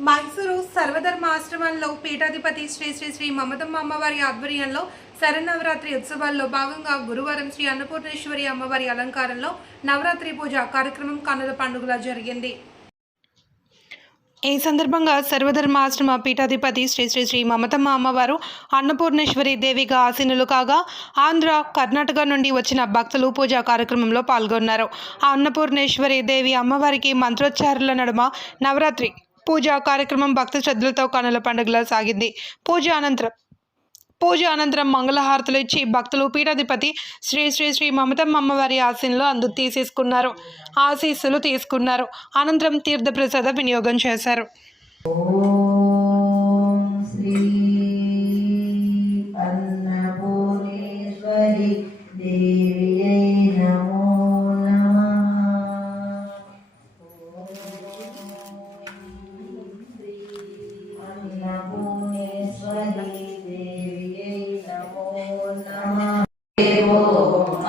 మైసూరు సర్వధర్మాశ్రమంలో పీఠాధిపతి శ్రీ శ్రీ శ్రీ మమతమ్మ అమ్మవారి ఆధ్వర్యంలో శరన్నవరాత్రి ఉత్సవాల్లో భాగంగా గురువారం శ్రీ అన్నపూర్ణేశ్వరి అమ్మవారి అలంకారంలో నవరాత్రి పూజ కార్యక్రమం కన్నుల పండుగలా జరిగింది. ఈ సందర్భంగా సర్వధర్మాశ్రమ పీఠాధిపతి శ్రీ శ్రీ శ్రీ మమతమ్మ అమ్మవారు అన్నపూర్ణేశ్వరి దేవిగా ఆసీనులు కాగా ఆంధ్ర, కర్ణాటక నుండి వచ్చిన భక్తులు పూజా కార్యక్రమంలో పాల్గొన్నారు. ఆ అన్నపూర్ణేశ్వరి దేవి అమ్మవారికి మంత్రోచ్చారణల నడుమ నవరాత్రి పూజా కార్యక్రమం భక్తి శ్రద్ధలతో కనుల పండుగలా సాగింది. పూజ అనంతరం మంగళహారతులు ఇచ్చి భక్తులు పీఠాధిపతి శ్రీ శ్రీ శ్రీ మమతమ్మ అమ్మవారి ఆశీస్సులు తీసుకున్నారు. అనంతరం తీర్థప్రసాద వినియోగం చేశారు.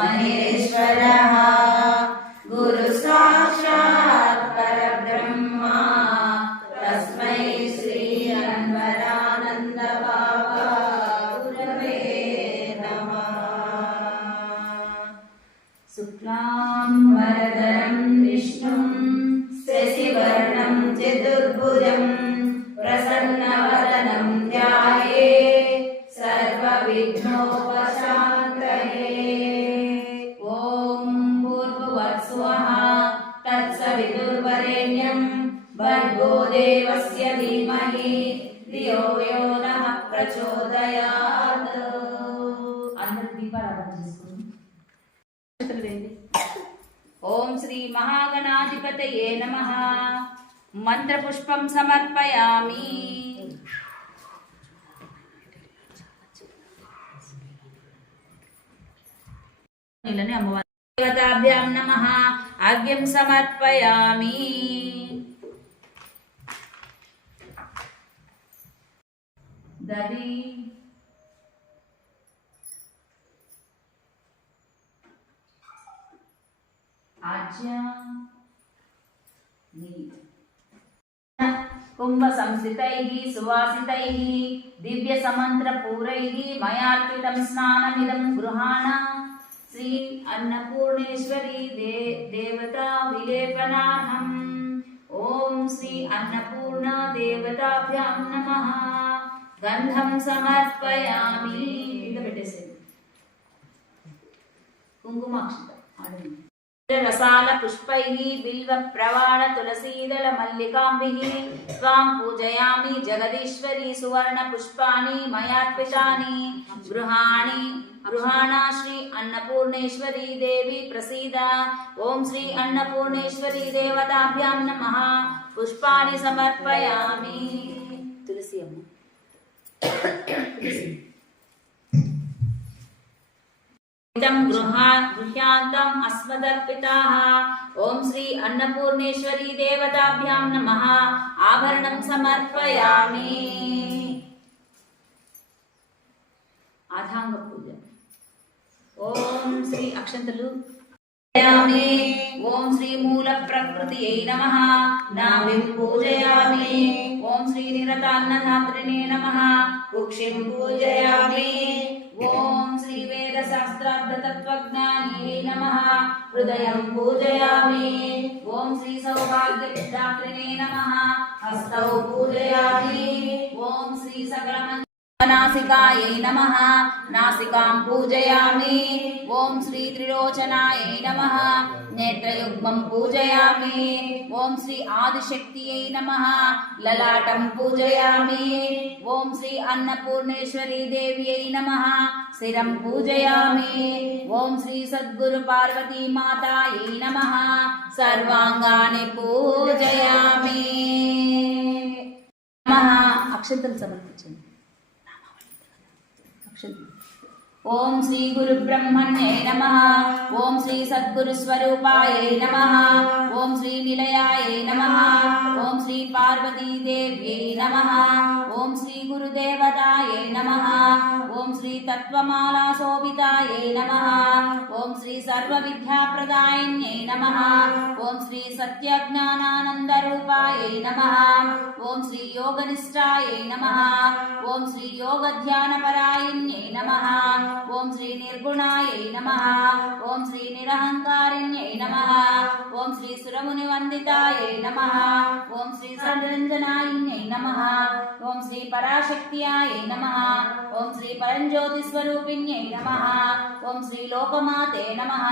महेश्वरः गुरु साक्षात् परब्रह्मा तस्मै श्री अन्वरानन्द बाबा गुरवे नमः। शुक्लां वरदं विष्णुं शशिवर्णं चतुर्भुजं प्रसन्नवदनं ध्यायेत् सर्वविघ्नोपशान्तये। तत्सवितुर्वरेण्यं भर्गो देवस्य धीमहि धियो यो नः प्रचोदयात्। అందరూ దీపారాధన చేసుకుందాం. ఓం శ్రీ మహాగణాధిపతయే నమః. మంత్రపుష్పం సమర్పయామి. ఇలానే అమ్మవారి దేవతాభ్యాం నమః. ఆర్ఘ్యం సమర్పయామి. దది ఆజ్ఞా కుంభ సంస్థితైః సువాసితైః దివ్య సమంత్ర పూరైః మయార్పితం స్నానమిదం గృహాణ श्री अन्नपूर्णेश्वरी देवता विलेपनाहं. ओम श्री अन्नपूर्णा देवताभ्यां नमः. गंधं समर्पयामि. कुंकुमाक्षत रसाल पुष्पैः बिल्व प्रवाण तुलसीदल मल्लिकाम्भिः त्वां पूजयामि जगदीश्वरी. सुवर्ण पुष्पाणि मयार्पितानि गृहाणा श्री अन्नपूर्णेश्वरी देवी प्रसीद. ओम श्री अन्नपूर्णेश्वरी देवताभ्यां नमः. पुष्पाणि समर्पयामि. तुलसी अम्मा गृह्यान्तम् अस्मदर्पिताः. ओम श्री अन्नपूर्णेश्वरी देवताभ्यां नमः. आभरणं समर्पयामि. आधांग पूज. ओम श्री अक्षंतलु पूजयामि. ओम श्री मूल प्रकृतिये नमः. नाभिं पूजयामि. ओम श्री निरतान्नधात्रिणे नमः. कुक्षिं पूजयामि. ओम श्री वेद शास्त्रार्थ तत्वज्ञानिये नमः. हृदयं पूजयामि. ओम श्री सौभाग्यदात्रिणे नमः. हस्तौ पूजयामि. ओम श्री सकल नासिकायै नमः. नासिकां पूजयामि. ओम श्री त्रिलोचनायै नमः. नेत्रयुग्मं पूजयामि. ओम श्री आदिशक्तियै नमः. ललाटं पूजयामि. ओम श्री अन्नपूर्णेश्वरी देव्यै नमः. शिरं पूजयामि. ओम श्री सद्गुरु पार्वती मातायै नमः. सर्वांगानि पूजयामि. नमः. अक्षतल समर्पिंचंడి. ఓం శ్రీ గురు బ్రహ్మణ్యై నమః. ఓం శ్రీ సద్గురు స్వరూపాయై నమః. ఓం శ్రీ నిలయాయై నమః. ఓం శ్రీ పార్వతీదేవ్యై నమః. ఓం శ్రీ గురుదేవతాయై నమః. ఓం శ్రీ తత్వమాలా శోభితాయై నమః. ఓం శ్రీ సర్వ విద్యాప్రదాయిన్యై నమః. ఓం శ్రీ సత్యజ్ఞానానంద రూపాయై నమః. ఓం శ్రీ యోగనిష్టాయై నమః. ఓం శ్రీ యోగ ధ్యానపరాయణ్యై నమః. ఓం శ్రీ నిర్గుణాయై నమః. ఓం శ్రీ నిరహంకారిణ్యై నమః. ఓం శ్రీ సురముని వందితాయై నమః. ఓం శ్రీ సంరంజనాయిన్యై నమః. ఓం శ్రీ పరాశక్త్యాయై నమః. ఓం శ్రీ పరంజ్యోతి స్వరూపిణ్యై నమః. ఓం శ్రీ లోకమాతే నమః.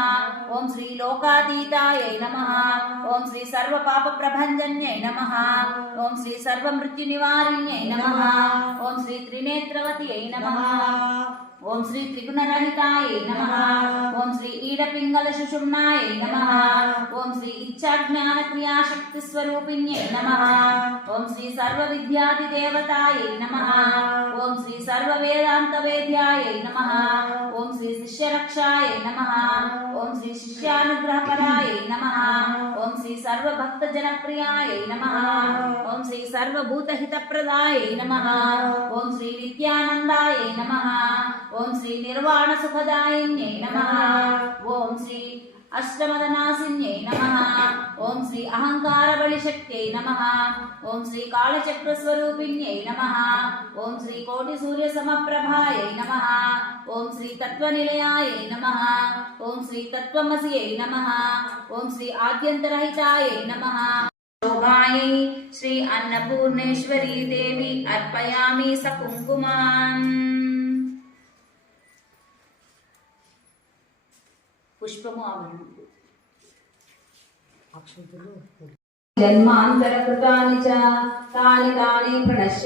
ఓం శ్రీ లోకాతీతాయై నమః. ఓం శ్రీ సర్వ పాప ప్రభంజన్యై నమః. ఓం శ్రీ సర్వ మృత్యు నివారిణ్యై నమః. ఓం శ్రీ త్రినేత్రవత్యై నమః. ఓం శ్రీ త్రిగుణరహితాయై నమః. ఓం శ్రీ ఈడపింగళ సుషుమ్నాయై నమః. ఓం శ్రీ ఇచ్ఛాజ్ఞాన క్రియాశక్తి స్వరూపిణ్యై నమః. ఓం శ్రీ సర్వ విద్యాది దేవతాయై నమః. ఓం శ్రీ సర్వ వేదాంత వేద్యాయై నమః. ఓం శ్రీ శిష్యరక్షాయై నమః. ఓం శ్రీ శిష్యానుగ్రహపరాయై నమః. ఓం శ్రీ సర్వ భక్త జనప్రియాయై నమః. ఓం శ్రీ సర్వభూతహితప్రదాయై నమః. ఓం శ్రీ నిత్యానందాయై నమః. ఓం శ్రీ నిర్వాణ సుఖదాయిన్యై నమః. ఓం శ్రీ అష్టమదనాశిన్యై నమః. ఓం శ్రీ అహంకార బలిశక్త్యై నమః. ఓం శ్రీ కాళచక్ర స్వరూపిణ్యై నమః. ఓం శ్రీ కోటి సూర్య సమప్రభాయై నమః. ఓం శ్రీ తత్వనిలయాయై నమః. ఓం శ్రీ తత్వమసియై నమః. ఓం శ్రీ ఆద్యంతరహితాయై నమః. శోభాయై శ్రీ అన్నపూర్ణేశ్వరీ దేవి అర్పయామి సకుంకుమాం. పుష్పము ఆభరణం. జన్మాంతర కృతాని చ తాని తాని ప్రణశ్య